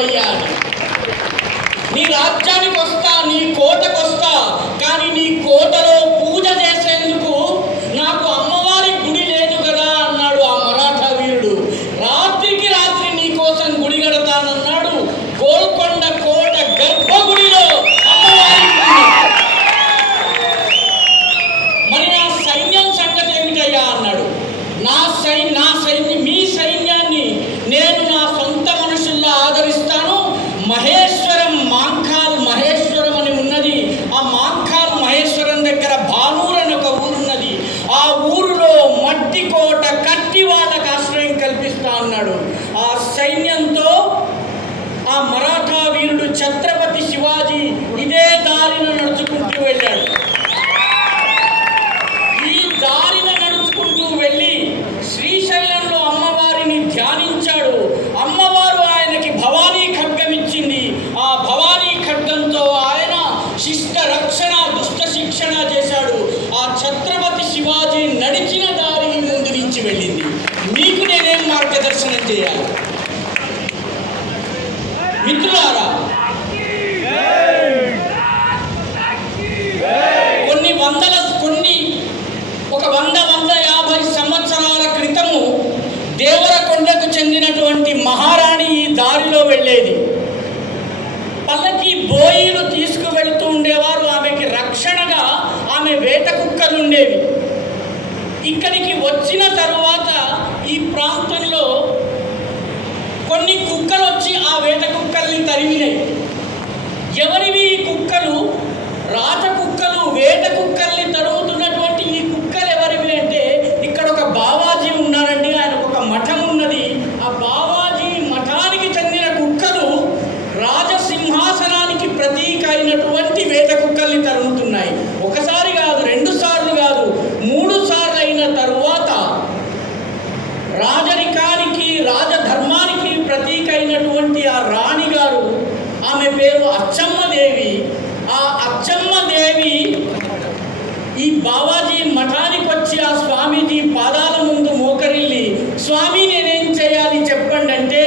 రావయ్యా. నీ రాజ్యానికి వస్తా, నీ కోటకు వస్తా, కానీ నీ కోటలో పూజ చేసేందుకు నాకు అమ్మవారి గుడి లేదు కదా అన్నాడు ఆ మరాఠా వీరుడు. రాత్రికి రాత్రి నీ కోసం గుడి కడతానన్నాడు. గోల్కొండ కోట గర్భగుడిలో అమ్మవారి గుడి. మరి నా సైన్యం సంగతి ఏమిటయ్యా అన్నాడు. నా సైన్యం మీ సైన్యాన్ని నేను నా సొంత మనుషుల్లో ఆదరిస్తాను. మహేశ్వరం, మాంకాల్ మహేశ్వరం అని ఉన్నది. ఆ మాంకాల్ మహేశ్వరం దగ్గర భానూర్ అని ఒక ఊరున్నది. ఆ ఊరిలో మట్టి కోట కట్టి వాళ్ళకు ఆశ్రయం కల్పిస్తా అన్నాడు. ఆ సైన్యంతో ఆ మరాఠా వీరుడు ఛత్రపతి శివాజీ ఇదే దారిన నడుచుకుంటూ వెళ్ళాడు. ఈ దారిన నడుచుకుంటూ వెళ్ళి శ్రీశైలంలో అమ్మవారిని ధ్యానించాడు. అమ్మవారు ఆయనకి భవానీ ఖడ్గం ఇచ్చింది. ఆ భవానీ ఖడ్గంతో ఆయన శిష్ట రక్షణ, దుష్ట శిక్షణ చేశాడు. ఆ ఛత్రపతి శివాజీ నడిచిన దారి ముందు నుంచి వెళ్ళింది. మీకు నేనేం మార్గదర్శనం చేయాలి? మిత్రులారా, ఒక 100-150 సంవత్సరాల క్రితము దేవరకొండకు చెందినటువంటి మహారాణి ఈ దారిలో వెళ్ళేది. పల్లకి బోయిలు తీసుకువెళుతూ ఉండేవారు. ఆమెకి రక్షణగా ఆమె వేట కుక్కలు ఉండేవి. ఇక్కడికి వచ్చిన తరువాత ఈ ప్రాంతంలో కొన్ని కుక్కలు వచ్చి ఆ వేట కుక్కల్ని తరిమినాయి. ఎవరివి ఈ కుక్కలు? రాజ కుక్కలు వేట కుక్కల్ని తరుముతున్నటువంటి ఈ కుక్కలు ఎవరివి అంటే, ఇక్కడ ఒక బావాజీ ఉన్నారండి, ఆయనకు ఒక మఠం ఉన్నది. ఆ బావాజీ మఠానికి చెందిన కుక్కలు రాజసింహాసనానికి ప్రతీక అయినటువంటి వేట కుక్కల్ని తరుముతున్నాయి. ఒకసారి కాదు, 2 సార్లు కాదు, 3 సార్లు అయిన తరువాత రాజరికానికి, రాజధర్మానికి ప్రతీక అయినటువంటి ఆ రాణి గారు, ఆమె పేరు అచ్చమ్మదేవి. ఆ అచ్చమ్మదేవి ఈ బావాజీ మఠానికి వచ్చి ఆ స్వామీజీ పాదాల ముందు మోకరిల్లి, స్వామి నేనేం చేయాలి చెప్పండి అంటే,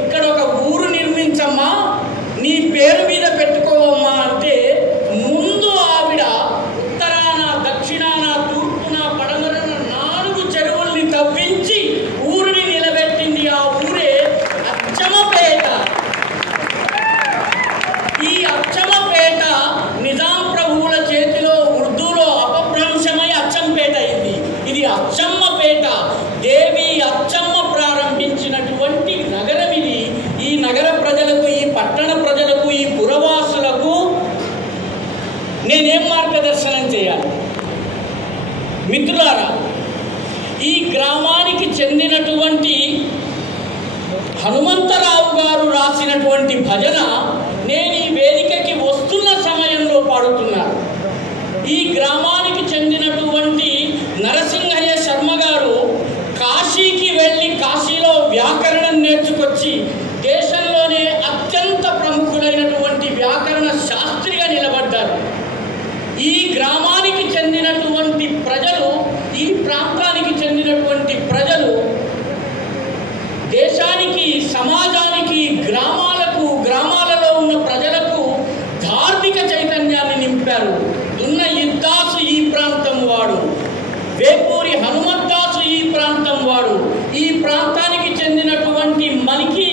ఇక్కడ ఒక ఊరు నిర్మించమ్మా, నీ పేరు మీద పెట్టుకోవమ్మా అంటే, ముందు ఆవిడ ఉత్తరాన, దక్షిణాన, తూర్పున, పడమరన 4 చెరువుల్ని తవ్వించి ఊరిని నిలబెట్టింది. ఆ ఊరే అచ్చమ్మపేట. ఈ అచ్చమ్మపేట నిజాం ప్రభువుల చేతిలో ఉర్దూలో అపభ్రంశమై అచ్చంపేట అయింది. ఇది అచ్చమ్మపేట. దేవి అచ్చమ్మ ప్రారంభించినటువంటి నగరం ఇది. ఈ నగర ప్రజలకు, ఈ పట్టణ ప్రజలకు, ఈ పురవాసులకు నేనేం మార్గదర్శనం చేయాలి? మిత్రులారా, ఈ గ్రామానికి చెందినటువంటి హనుమంతరావు గారు రాసినటువంటి భజన నేను ఈ వేదికకి వస్తున్న సమయంలో పాడుతున్నాను. ఈ గ్రామానికి చెందినటువంటి నరసింహయ్య శర్మ గారు కాశీకి వెళ్ళి కాశీలో వ్యాకరణం నేర్చుకొచ్చి దేశంలోనే అత్యంత ప్రముఖులైనటువంటి వ్యాకరణ శాస్త్రిగా నిలబడ్డారు. ఈ గ్రామానికి చెందినటువంటి ప్రజలు, ఈ ప్రాంతానికి చెందినటువంటి ప్రజలు దేశానికి, సమాజానికి, గ్రామాలకు, గ్రామాలలో ఉన్న ప్రజలకు ధార్మిక చైతన్యాన్ని నింపారు. దున్న ఇద్దాసు ఈ ప్రాంతం వాడు, వేపూరి హనుమంతదాసు ఈ ప్రాంతం వాడు, ఈ ప్రాంతానికి చెందినటువంటి మలికి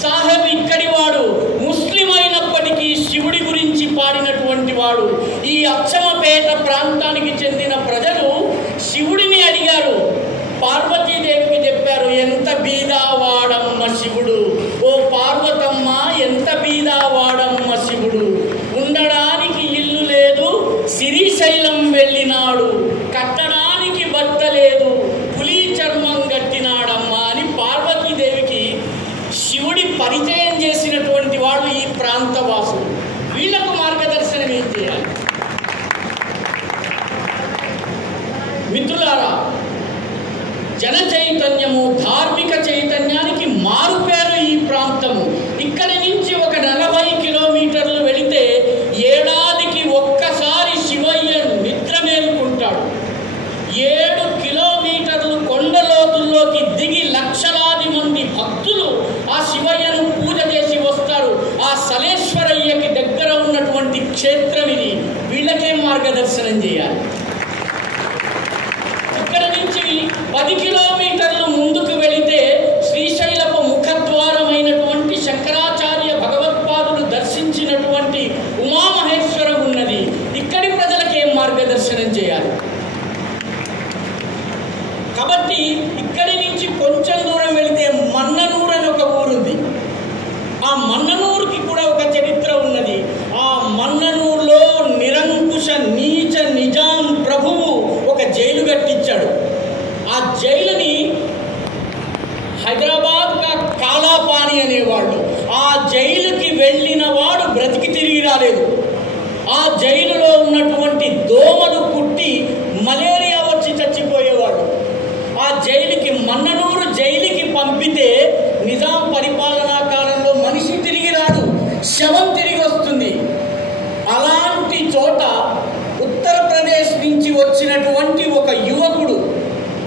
సాహెబ్ ఇక్కడి వాడు, ముస్లిం అయినప్పటికీ శివుడి గురించి పాడినటువంటి వాడు. ఈ అచ్చమ్మపేట ప్రాంతానికి చెందిన ప్రజలు శివుడిని అడిగారు. పార్వతీదేవికి చెప్పారు, ఎంత బీదావాడమ్మ శివుడు, ఓ పార్వతమ్మ ఎంత బీదావాడమ్మ శివుడు, ఉండడానికి ఇల్లు లేదు, శ్రీశైలం వెళ్ళినాడు, కట్టడానికి బట్ట లేదు, పులి చర్మం కట్టినాడమ్మ అని పార్వతీదేవికి శివుడి పరిచయం చేసినటువంటి వాడు ఈ ప్రాంత వాసులు. వీళ్లకు మార్గదర్శనం ఏం చేయాలి? మిత్రులారా, జన చైతన్యము, ధార్మిక చైతన్యానికి మారుపేరు ఈ ప్రాంతము. ఇక్కడి నుంచి ఒక 40 కిలోమీటర్లు వెళితే ఏడాదికి ఒక్కసారి శివయ్య నిద్ర మేలుకుంటాడు. 7 కిలోమీటర్లు కొండలోతుల్లోకి దిగి లక్షలాది మంది భక్తులు ఆ శివయ్యను పూజ చేసి వస్తారు. మార్గదర్శనం చేయాలి. ఇక్కడ నుంచి 10 కిలోమీటర్లు ముందుకు వెళితే శ్రీశైలపు ముఖద్వారమైనటువంటి శంకరాచార్య భగవత్పాదులు దర్శించినటువంటి ఉమామహేశ్వరం ఉన్నది. ఇక్కడి ప్రజలకు ఏం మార్గదర్శనం చేయాలి? కాబట్టి ఇక్కడి నుంచి కొంచెం దూరం వెళితే మన్ననూరు అని ఒక ఊరుంది. ఆ మన్ననూరుకి కూడా ఒక చరిత్ర ఉన్నది. ఆ మన్ననూరులో నిరంకుశ నీచ నిజాం ప్రభువు ఒక జైలు కట్టించాడు. ఆ జైలుని హైదరాబాద్ కాలాపాని అనేవాళ్ళు. ఆ జైలుకి వెళ్ళిన వాడు బ్రతికి తిరిగి రాలేదు. ఆ జైలులో ఉన్నటువంటి దోమలు కుట్టి మలేరియా వచ్చి చచ్చిపోయేవాడు. ఆ జైలుకి మన్ననూరు జైలుకి పంపితే నిజాం పరిపాలనా కాలంలో మనిషి తిరిగి రాడు, శవం తిరిగి వస్తుంది. అలాంటి చోట ఉత్తరప్రదేశ్ నుంచి వచ్చినటువంటి ఒక యువకుడు,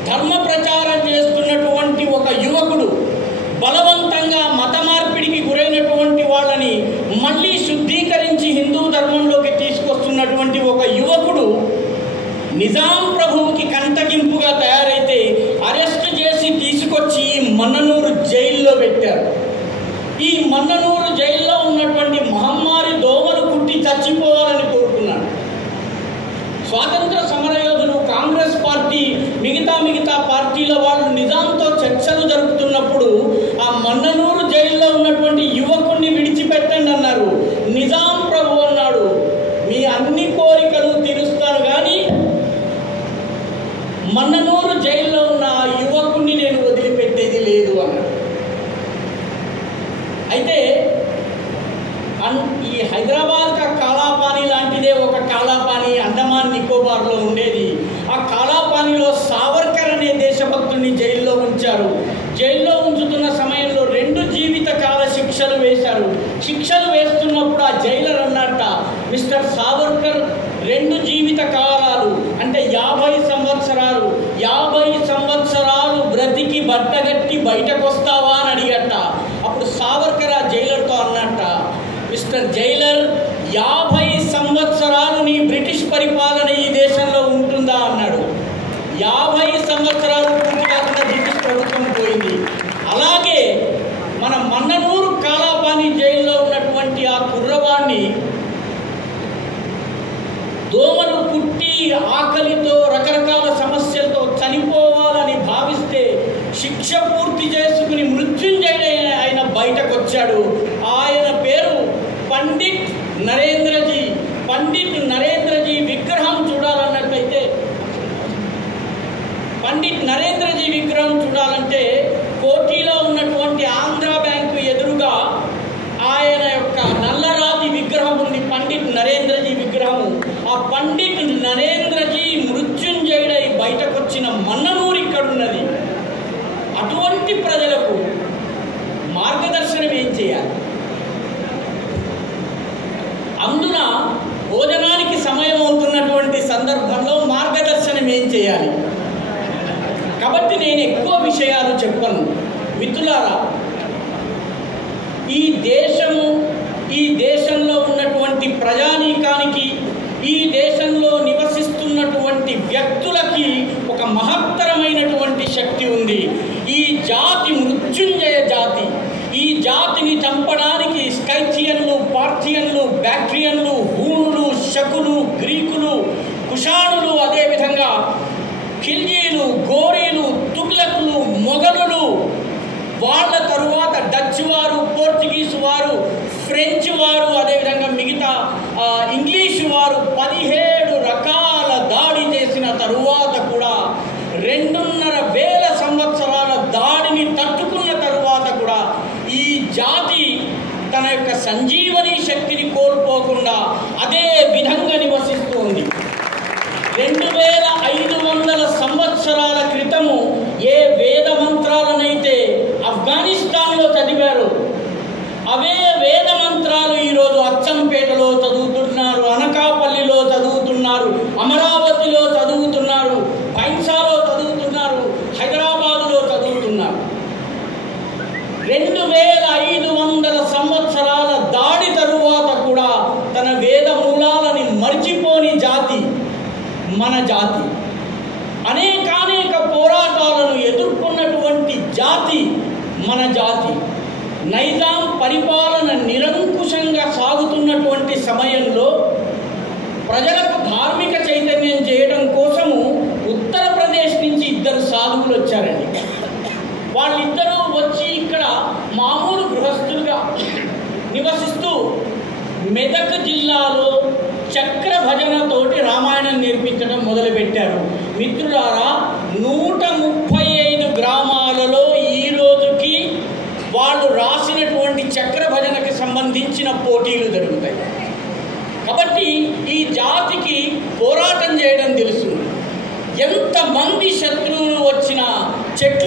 ధర్మ ప్రచారం చేస్తున్నటువంటి ఒక యువకుడు, బలవంతంగా మత మార్పిడికి గురైనటువంటి వాళ్ళని మళ్ళీ శుద్ధీకరించి హిందూ ధర్మంలోకి తీసుకొస్తున్నటువంటి ఒక యువకుడు నిజాం ప్రభువుకి కంటగింపుగా తయారైతే అరెస్ట్ చేసి తీసుకొచ్చి మన్ననూరు జైల్లో పెట్టారు. ఈ మన్ననూరు జైల్లో ఉన్నటువంటి మహమ్మారి దోమలు కుట్టి చచ్చిపోవాలని కోరుకున్నాడు. స్వాతంత్ర సమరయోధులు, కాంగ్రెస్ పార్టీ, మిగతా పార్టీల వాళ్ళు నిజాంతో చర్చలు జరుపుతున్నప్పుడు ఆ మన్ననూరు జైల్లో ఉన్నటువంటి యువకుడిని విడిచిపెట్టండి అన్నారు. నిజాం ప్రభు అన్నాడు, మీ అన్ని కోరికలు తీరుస్తాను కానీ మన్ననూరు జైల్లో ఉన్న ఆ యువకుడిని నేను వదిలిపెట్టేది లేదు అన్నాడు. అయితే ఈ హైదరాబాద్ కాలాపాని లాంటిదే ఒక కాలాపాని అండమాన్ నికోబార్లో ఉండేది. ఆ కాలాపానిలో సావర్కర్ అనే దేశభక్తుడిని జైల్లో ఉంచారు. జైల్లో ఉంచుతున్న సమయంలో 2 జీవితకాల శిక్షలు వేశారు. శిక్షలు వేస్తున్నప్పుడు ఆ జైలర్ అన్నట్ట, మిస్టర్ సావర్కర్ 2 జీవిత కాలాలు అంటే 50 సంవత్సరాలు, 50 సంవత్సరాలు బ్రతికి బట్టగట్టి బయటకు వస్తావా అని అడిగట. అప్పుడు సావర్కర్ ఆ జైలర్తో అన్నట్ట, మిస్టర్ జైలర్ 50 సంవత్సరాలు నీ బ్రిటిష్ పరిపాలన ఈ దేశంలో ఉంటుందా అన్నాడు. 50 సంవత్సరాలు పూర్తి కాకుండా బ్రిటిష్ ప్రభుత్వం పోయింది. అలాగే మన మన్ననూరు కాలాపాని జైల్లో ఉన్నటువంటి ఆ కుర్రవాణ్ణి దోమలు కుట్టి ఆకలితో రకరకాల సమస్యలతో చనిపోవాలని భావిస్తే శిక్ష పూర్తి చేసుకుని మృత్యుంజయుడైన ఆయన బయటకు వచ్చాడు. ఆయన పేరు పండిట్ నరేంద్రజీ. పండిట్ నరేంద్రజీ విగ్రహం చూడాలన్నట్లయితే, పండిట్ నరేంద్రజీ విగ్రహం చూడాలంటే కోటిలో ఉన్నటువంటి ఆంధ్ర బ్యాంకు ఎదురుగా ఆయన యొక్క నల్లరాతి విగ్రహం ఉంది, పండిట్ నరేంద్రజీ విగ్రహం. ఆ పండిట్ నరేంద్రజీ మృత్యుంజయుడై బయటకు వచ్చిన మన్ననూరు ఇక్కడున్నది. అటువంటి ప్రజలకు మార్గదర్శనం ఏం చేయాలి? అందున భోజనానికి సమయం అవుతున్నటువంటి సందర్భంలో మార్గదర్శనం ఏం చేయాలి? కాబట్టి నేను ఎక్కువ విషయాలు చెప్పను. మిత్రులారా, ఈ దేశంలో ఉన్నటువంటి ప్రజానీకానికి, ఈ దేశంలో నివసిస్తున్నటువంటి వ్యక్తులకి ఒక మహత్తరమైనటువంటి శక్తి ఉంది. ఈ జాతి మృత్యుంజయ జాతి. ఈ జాతిని చంపడానికి స్కైథియన్లు, పార్థియన్లు, బ్యాక్ట్రియన్లు, హూణులు, శకులు, గ్రీకులు, కుషాణులు, అదేవిధంగా ఖిల్జీలు, గోరీలు, తుగ్లకులు, మొఘలులు, వాళ్ళ తరువాత డచ్ వారు, పోర్చుగీసు వారు, ఫ్రెంచ్ వారు, అదేవిధంగా మిగతా ఇంగ్లీషు వారు 17 రకాల దాడి చేసిన తరువాత కూడా 2,500 సంవత్సరాల దాడిని తట్టుకున్న తరువాత కూడా ఈ జాతి తన యొక్క సంజీవని శక్తిని కోల్పోకుండా అదే విధంగా నివసిస్తూ ఉంది. 2500 సంవత్సరాల క్రితము ఏ వేద మంత్రాలనైతే ఆఫ్ఘనిస్తాన్లో చదివారు, అవే వేద మంత్రాలు ఈరోజు అచ్చంపేటలో చదువుతున్నారు, అనకాపల్లిలో చదువుతున్నారు, అమరావతిలో చదువుతున్నారు, పైన్సాలో చదువుతున్నారు, హైదరాబాదులో చదువుతున్నారు. 2500 సంవత్సరాల దాడి తరువాత కూడా తన వేద మూలాలని మర్చిపోని జాతి మన జాతి. అనేకానేక పోరాటాలను ఎదుర్కొన్నటువంటి జాతి మన జాతి. నైజాం పరిపాలన నిరంకుశంగా సాగుతున్నటువంటి సమయంలో ప్రజలకు ధార్మిక చైతన్యం చేయడం కోసము ఉత్తరప్రదేశ్ నుంచి 2 సాధువులు వచ్చారండి. వాళ్ళిద్దరూ వచ్చి ఇక్కడ మామూలు గృహస్థులుగా నివసిస్తూ మెదక్ జిల్లాలో చక్ర భజనతోటి రామాయణం నేర్పించడం మొదలుపెట్టారు. మిత్రులారా, 135 గ్రామాలలో ఈ రోజుకి వాళ్ళు రాసినటువంటి చక్ర భజనకి సంబంధించిన పోటీలు జరుగుతాయి. కాబట్టి ఈ జాతికి పోరాటం చేయడం తెలుసు. ఎంతమంది శత్రువులు వచ్చినా చెట్లు